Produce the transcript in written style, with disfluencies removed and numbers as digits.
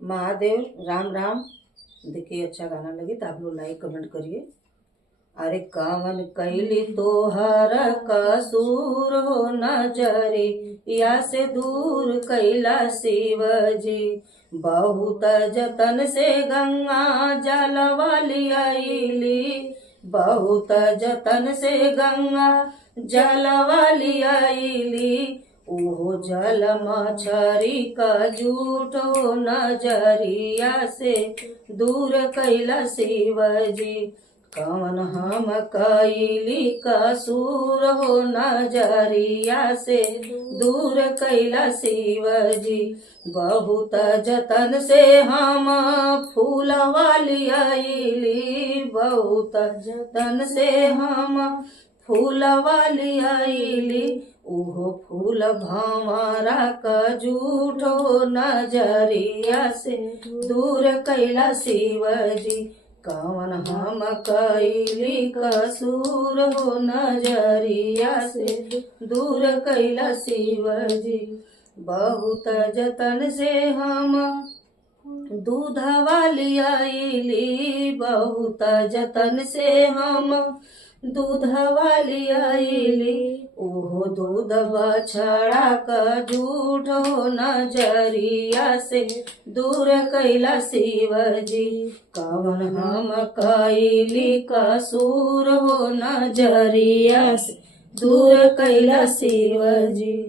महादेव राम राम। देखिए अच्छा गाना लगे तो आप लोग लाइक कमेंट करिए। अरे कावन कैली तोहर कसूर हो नजरे या से दूर कैला शिव जी। बहुत जतन से गंगा जलवाली आईली, बहुत जतन से गंगा जलवाली आईली। ओहो जल मछरी का झूठो नजरिया से दूर कैला शिव जी। कवन हम कैली कसूर हो नजरिया से दूर कैला शिव जी। बहुत जतन से हम फूलवाली आईली, बहुत जतन से हम फूलवाली आईली। ओहो फूल भंवरा का झूठो नजरिया से दूर कैला शिव जी। कवन हम कैली कसूर हो नजरिया से दूर कैला शिव जी। बहुत जतन से हम दूध वाली आईली, बहुत जतन से हम दूध वाली आईली। ओहो दूध बछड़ा का झूठ हो नजरिया से दूर कैला शिव जी। कवन हम कैली कसूर हो नजरिया से दूर कैला शिव जी।